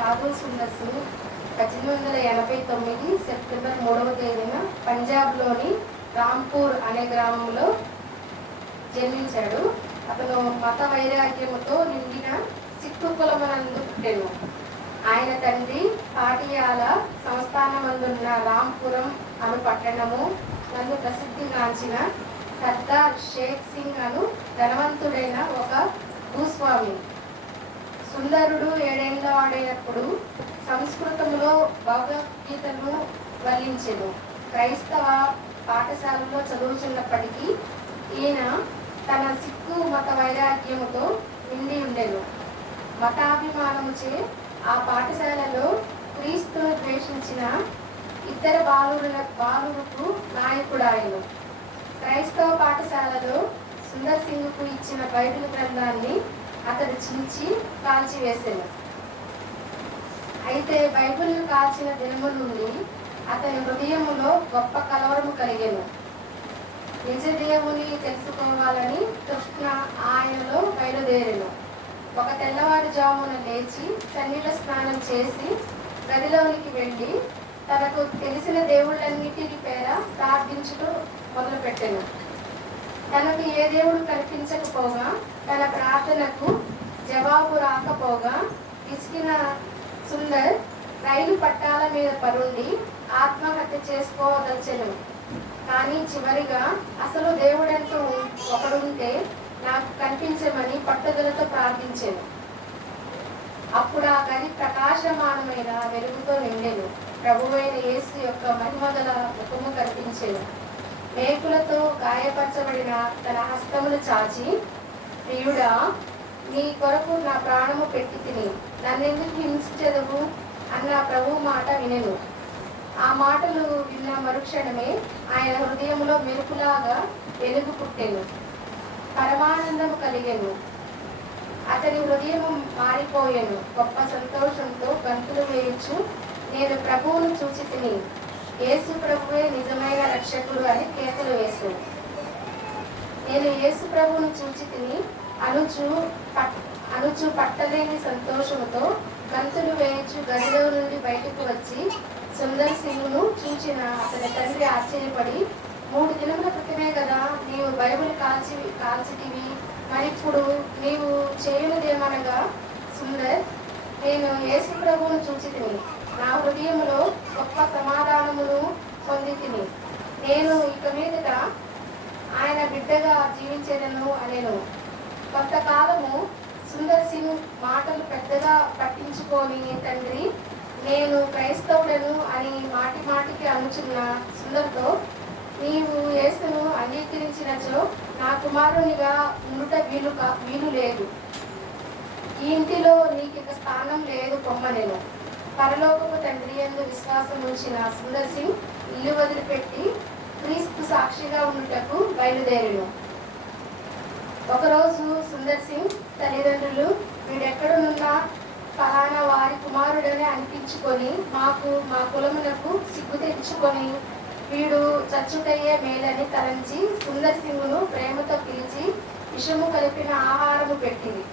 సాధు సుందర్ పద్దెనిమిది వందల ఎనభై తొమ్మిది సెప్టెంబర్ మూడవ తేదీన పంజాబ్లోని రాంపూర్ అనే గ్రామంలో జన్మించాడు. అతను మత వైరాగ్యముతో నిండిన సిక్కు కులమనందు పుట్టెను. ఆయన తండ్రి పాటియాల సంస్థానమందున్న రాంపురం అను పట్టణము నందు ప్రసిద్ధిగాంచిన సర్దార్ షేక్ సింగ్ అను ధనవంతుడైన ఒక భూస్వామి. సుందరుడు ఏడేళ్ళ ఆడేటప్పుడు సంస్కృతంలో భగవద్గీతను వల్లించెను క్రైస్తవ పాఠశాలలో చదువుతున్నప్పటికీ ఈయన తన సిక్కు మత వైరాగ్యముతో నిండి ఉండెను. మతాభిమానముచే ఆ పాఠశాలలో క్రీస్తును ద్వేషించిన ఇతర బాలురుల బాలురకు నాయకుడాయను. క్రైస్తవ పాఠశాలలో సుందర్ సింగ్కు ఇచ్చిన బైబిల్ గ్రంథాన్ని అతడు చించి కాల్చివేసెను. అయితే బైబిల్ను కాల్చిన దినము నుండి అతని హృదయములో గొప్ప కలవరము కలిగాను. నిజ దేవుని తెలుసుకోవాలని తృష్ణ ఆయనలో బయలుదేరాను. ఒక తెల్లవారుజామున లేచి చన్నీళ్ళ స్నానం చేసి గదిలోనికి వెళ్ళి తనకు తెలిసిన దేవుళ్ళన్నిటిని పేర ప్రార్థించుటూ మొదలుపెట్టాను. తనకు ఏ దేవుడు కనిపించకపోగా తన ప్రార్థనకు జవాబు రాకపోగా ఇసుకిన సుందర్ రైలు పట్టాల మీద పరుండి ఆత్మహత్య చేసుకోదలిచెను కానీ చివరిగా అసలు దేవుడంటూ ఒకడుంటే నాకు కనిపించమని పట్టుదలతో ప్రార్థించాను. అప్పుడు ఆ గది ప్రకాశమానమైన వెలుగుతో నిండెను. ప్రభువైన యేసు యొక్క మహిమగల ముఖము కనిపించేది మేకులతో గాయపరచబడిన తన హస్తమును చాచి ప్రియుడా నీ కొరకు నా ప్రాణము పెట్టి తిని. నన్నెందుకు హింసించదవు? అన్న ప్రభు మాట వినెను. ఆ మాటలు విన్న మరుక్షణమే ఆయన హృదయంలో మెరుపులాగా వెలుగు పుట్టెను పరమానందము కలిగెను. అతని హృదయం మారిపోయాను. గొప్ప సంతోషంతో గంతులు వేయించు. నేను ప్రభువును చూచి తిని. యేసు ప్రభువే నిజమైన రక్షకుడు అని కేకలు వేసు. నేను యేసు ప్రభువును చూచి తిని అనుచు అనుచు పట్టలేని సంతోషంతో గంతులు వేయించు గదిలో నుండి బయటకు వచ్చి సుందర్ సింగ్ను చూచిన అతని తండ్రి ఆశ్చర్యపడి మూడు దినముల క్రితమే కదా నీవు బైబిల్ కాల్చి కాల్చితివి. మరి ఇప్పుడు నీవు చేయనిదేమనగా సుందర్ నేను యేసు ప్రభువును చూచి తిని నా హృదయంలో గొప్ప సమాధానమును స్థితిని నేను ఇక మీదట ఆయన బిడ్డగా జీవించేదను అనేను. కొంతకాలము సుందర్ సింగ్ మాటలు పెద్దగా పట్టించుకొని తండ్రి నేను క్రైస్తవుడను అని మాటి మాటికి అనుచున్న సుందర్తో నీవు యేసును అంగీకరించినచో నా కుమారునిగా ఉండుట వీలు కా వీలు లేదు ఈ ఇంటిలో నీకు ఇక స్థానం లేదు పొమ్మనేను. పరలోకపు తండ్రి ఎందు విశ్వాసం ఉంచిన సుందర్ ఇల్లు వదిలిపెట్టి క్రీస్తు సాక్షిగా ఉండుటకు బయలుదేరాడు ఒకరోజు సుందర్ సింగ్ తల్లిదండ్రులు వీడెక్కడనున్నా ఫలానా వారి కుమారుడని అనిపించుకొని మాకు మా కులమునకు సిగ్గు తెచ్చుకొని వీడు చచ్చుటయ్యే మేలని తలంచి సుందర్ సింగ్ను ప్రేమతో పిలిచి విషము కలిపిన ఆహారము పెట్టింది.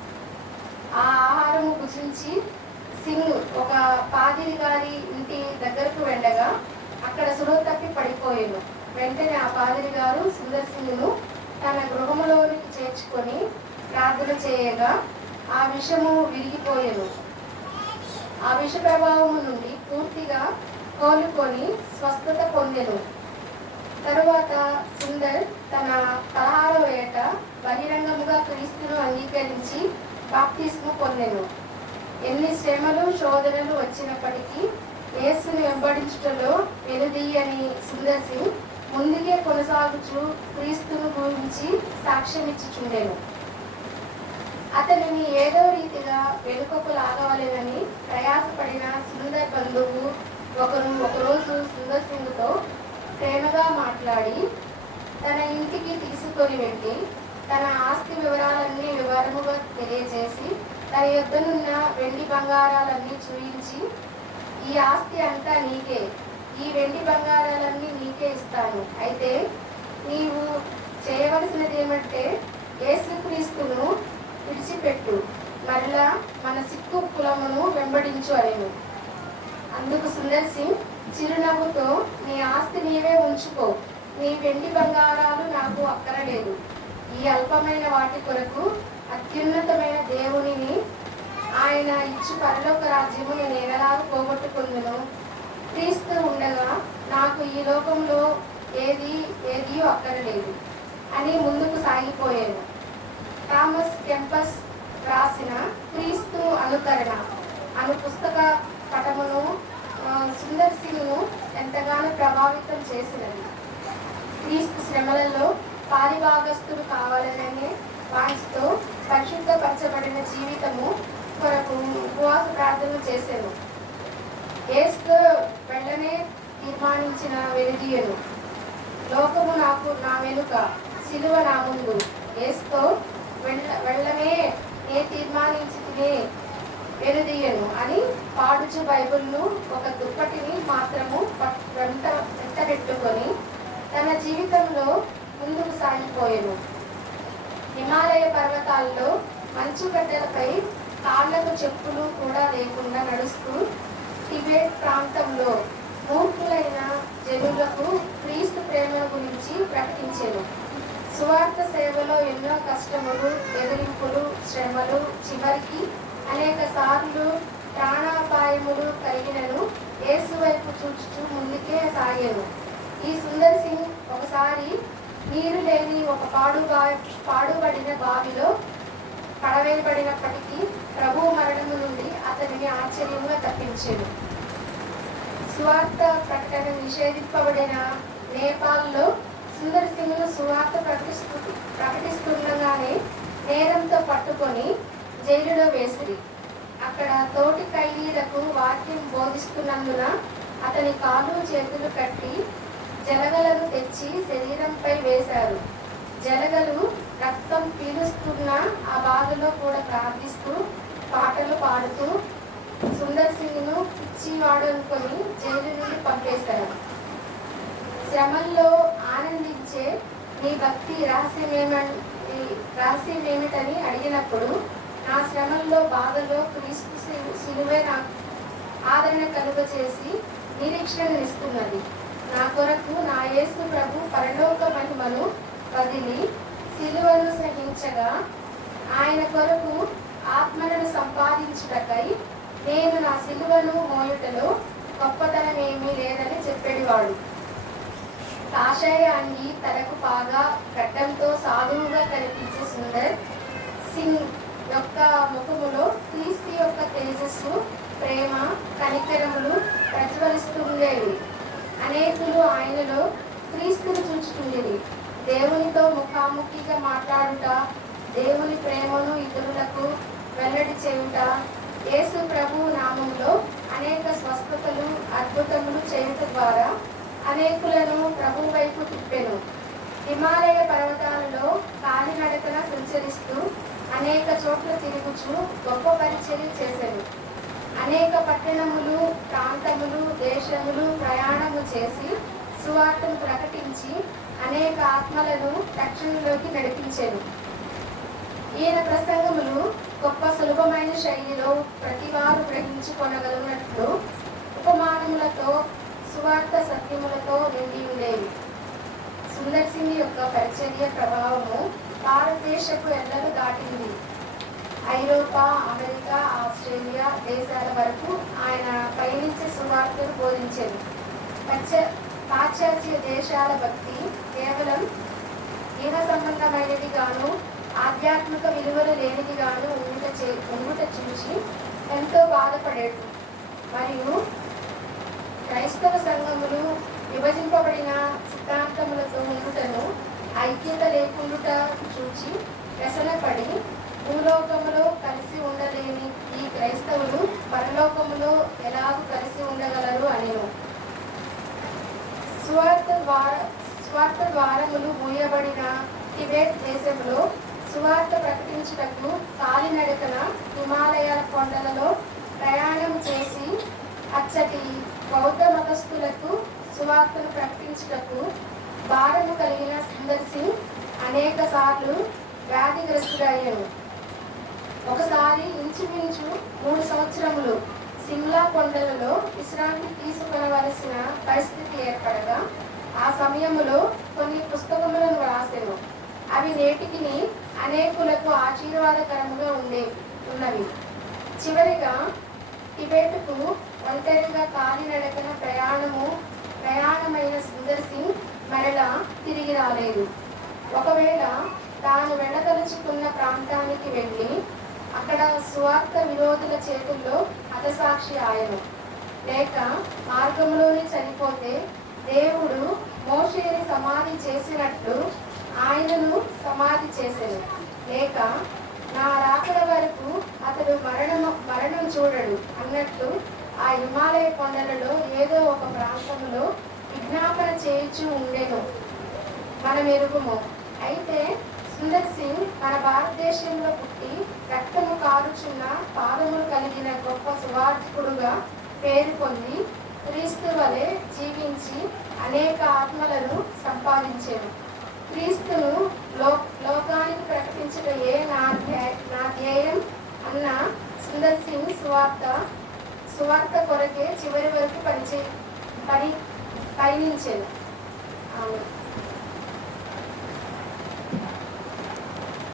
ఆ ఆహారము భుజించి సింగ్ ఒక పాదిరి గారి ఇంటి దగ్గరకు వెళ్ళగా అక్కడ సులువు తప్పి పడిపోయాను వెంటనే ఆ పాదిరి గారు సుందర్ సింగ్ను తన గృహములోనికి చేర్చుకొని ప్రార్థన చేయగా ఆ విషము విరిగిపోయాను. ఆ విష ప్రభావం నుండి పూర్తిగా కోలుకొని స్వస్థత పొందెను. తరువాత సుందర్ తన పదహారవ ఏట బహిరంగముగా క్రీస్తును అంగీకరించి బాప్తిస్ము పొందెను. ఎన్ని శ్రమలు శోధనలు వచ్చినప్పటికీ యేసును వెంబడించుటలో వెనుదీయని సుందర్ సింగ్ ముందుకే కొనసాగుచు క్రీస్తును గురించి సాక్ష్యమిచ్చుచుండెను. అతనిని ఏదో రీతిగా వెనుకకు లాగవలేదని ప్రయాసపడిన సుందర్ బంధువు ఒకరు ఒకరోజు సుందర్ సింగ్తో ప్రేమగా మాట్లాడి తన ఇంటికి తీసుకొని వెళ్ళి తన ఆస్తి వివరాలన్నీ వివరముగా తెలియజేసి తన యొద్దనున్న వెండి బంగారాలన్నీ చూయించి ఈ ఆస్తి అంతా నీకే. ఈ వెండి బంగారాలన్నీ నీకే ఇస్తాను. అయితే నీవు చేయవలసినది ఏమంటే యేసుక్రీస్తును విడిచిపెట్టు. మరలా మన సిక్కు కులమును వెంబడించు అనేను. అందుకు సుందర్ సింగ్ చిరునవ్వుతో నీ ఆస్తి నీవే ఉంచుకో. నీ వెండి బంగారాలు నాకు అక్కరలేదు. ఈ అల్పమైన వాటి కొరకు అత్యున్నతమైన దేవునిని ఆయన ఇచ్చి పరలోక రాజ్యము నేను ఎలాగ పోగొట్టుకుందును. క్రీస్తు ఉండగా నాకు ఈ లోకంలో ఏది ఏదియో అక్కరలేదు అని ముందుకు సాగిపోయాను. థామస్ కెంపస్ రాసిన క్రీస్తు అనుకరణ అను పుస్తక పటమును సుందర్ సింగ్ను ఎంతగానో ప్రభావితం చేసినది. క్రీస్తు శ్రమలలో పారిభాగస్తులు కావాలనే వాయిస్తూ పరిశుద్ధపరచబడిన జీవితము కొరకు ఉపవాస ప్రార్థన చేశాను ఏసుతో వెళ్ళనే తీర్మానించిన వెలుగియను. లోకము నాకు నా వెనుక సిలువ నా ముందు. ఏసుతో వెళ్ళ వెళ్ళమే నే తీర్మానించి తినే వెనుదీయను అని పాడుచు బైబిల్ను ఒక దుప్పటిని మాత్రము వెంట వెంటబెట్టుకొని తన జీవితంలో ముందుకు సాగిపోయాను. హిమాలయ పర్వతాల్లో మంచు గడ్డలపై కాళ్ళకు చెప్పులు కూడా లేకుండా నడుస్తూ టిబెట్ ప్రాంతంలో మూర్ఖులైన జనులకు క్రీస్తు ప్రేమ గురించి ప్రకటించాను. సువార్త సేవలో ఎన్నో కష్టములు ఎదిరింపులు శ్రమలు చివరికి అనేక సార్లు ప్రాణాపాయములు కలిగినను ఏసువైపు వైపు చూచుచూ ముందుకే సాగాను. ఈ సుందర్ సింగ్ ఒకసారి నీరు లేని ఒక పాడుబా పాడుబడిన బావిలో పడవేయబడినప్పటికీ ప్రభు మరణము నుండి అతనిని ఆశ్చర్యంగా తప్పించాడు సువార్త ప్రకటన నిషేధింపబడిన నేపాల్లో సుందర్ సింగ్ను సువార్త ప్రకటిస్తూ ప్రకటిస్తుండగానే నేరంతో పట్టుకొని జైలులో వేసిరి. అక్కడ తోటి ఖైదీలకు వాక్యం బోధిస్తున్నందున అతని కాలు చేతులు కట్టి జలగలను తెచ్చి శరీరంపై వేశారు. జలగలు రక్తం పీలుస్తున్న ఆ బాధలో కూడా ప్రార్థిస్తూ పాటలు పాడుతూ సుందర్ సింగ్ను పిచ్చివాడు అనుకొని జైలు నుండి పంపేశారు. శ్రమల్లో ఆనందించే నీ భక్తి రహస్యమేమని రహస్యం ఏమిటని అడిగినప్పుడు నా శ్రమల్లో బాధలో క్రీస్తు సిలువే నాకు ఆదరణ కలుగ చేసి నిరీక్షణనిస్తున్నది నా కొరకు నా యేసు ప్రభు పరలోక మహిమను వదిలి సిలువను సహించగా ఆయన కొరకు ఆత్మలను సంపాదించుటకై నేను నా సిలువను మోయుటలో గొప్పతనం ఏమీ లేదని చెప్పేవాడు. కాషాయాన్ని తలకు బాగా గడ్డంతో సాధువుగా కనిపించే సుందర్ సింగ్ యొక్క ముఖములో క్రీస్తు యొక్క తేజస్సు ప్రేమ కనికరములు ప్రజ్వలిస్తుండేవి. అనేకులు ఆయనలో క్రీస్తును చూచుతుండేవి దేవునితో ముఖాముఖిగా మాట్లాడుట దేవుని ప్రేమను ఇతరులకు వెల్లడి చేయుట యేసు ప్రభు నామంలో అనేక స్వస్థతలు అద్భుతములు చేయుట ద్వారా అనేకులను ప్రభు వైపు తిప్పెను. హిమాలయ పర్వతాలలో కాలినడకన సంచరిస్తూ అనేక చోట్ల తిరుగుచు గొప్ప పరిచర్య చేశాను అనేక పట్టణములు ప్రాంతములు దేశములు ప్రయాణము చేసి సువార్తను ప్రకటించి అనేక ఆత్మలను రక్షణలోకి నడిపించాను. ఈయన ప్రసంగములు గొప్ప సులభమైన శైలిలో ప్రతివారు గ్రహించుకొనగలిగినట్లు ఉపమానములతో సువార్త సత్యములతో నిండి ఉండేవి. సుందర్ సింగ్ యొక్క పరిచర్య ప్రభావము భారతదేశపు ఎల్లలు దాటింది. ఐరోపా అమెరికా ఆస్ట్రేలియా దేశాల వరకు ఆయన పయనించే సువార్తను బోధించారు పచ్చ పాశ్చాత్య దేశాల భక్తి కేవలం ఈన సంబంధమైనది గాను ఆధ్యాత్మిక విలువలు లేనిది గాను ఉండుట చే ఉండుట చూసి ఎంతో బాధపడేడు మరియు క్రైస్తవ సంఘములు విభజింపబడిన సిద్ధాంతములతో ఉండుటను ఐక్యత లేకుండుట చూచి వ్యసనపడి భూలోకములో కలిసి ఉండలేని ఈ క్రైస్తవులు పరలోకములో ఎలాగూ కలిసి ఉండగలరు అనేను. స్వార్థ స్వార్థ ద్వారములు మూయబడిన టిబెట్ దేశంలో సువార్త ప్రకటించుటకు కాలినడకన హిమాలయాల కొండలలో ప్రయాణం చేసి అచ్చటి బౌద్ధ మతస్థులకు సువార్తను ప్రకటించుటకు భారము కలిగిన సుందర్ సింగ్ అనేక సార్లు వ్యాధిగ్రస్తుడయ్యాడు ఒకసారి ఇంచుమించు మూడు సంవత్సరాలు కొండలలో విశ్రాంతి తీసుకునవలసిన పరిస్థితి ఏర్పడగా ఆ సమయములో కొన్ని పుస్తకములను వ్రాసెను అవి నేటికి అనేకులకు ఆశీర్వాదకరముగా ఉండే ఉన్నవి. చివరిగా టిబెట్కు ఒంటరిగా కాలినడకన ప్రయాణము ప్రయాణమైన సుందర్ సింగ్ మరలా తిరిగి రాలేదు. ఒకవేళ తాను వెళ్ళదలుచుకున్న ప్రాంతానికి వెళ్ళి అక్కడ స్వార్థ విరోధుల చేతుల్లో హతసాక్షి ఆయను. లేక మార్గంలోనే చనిపోతే దేవుడు మోషేని సమాధి చేసినట్లు ఆయనను సమాధి చేశాను లేక నా రాకడ వరకు అతడు మరణం మరణం చూడడు అన్నట్లు ఆ హిమాలయ కొండలలో ఏదో ఒక ప్రాంతంలో విజ్ఞాపన చేయించు ఉండేను. మనం ఎరుగుము అయితే సుందర్ సింగ్ మన భారతదేశంలో పుట్టి రక్తము కారుచున్న పాదములు కలిగిన గొప్ప సువార్థకుడుగా పేరు పొంది క్రీస్తు వలె జీవించి అనేక ఆత్మలను సంపాదించాను క్రీస్తును లో లోకానికి ప్రకటించట ఏ నా నా ధ్యేయం అన్న సుందర్ సింగ్ సువార్త సువార్త కొరకే చివరి వరకు పనిచే పని పయనించాను అవును.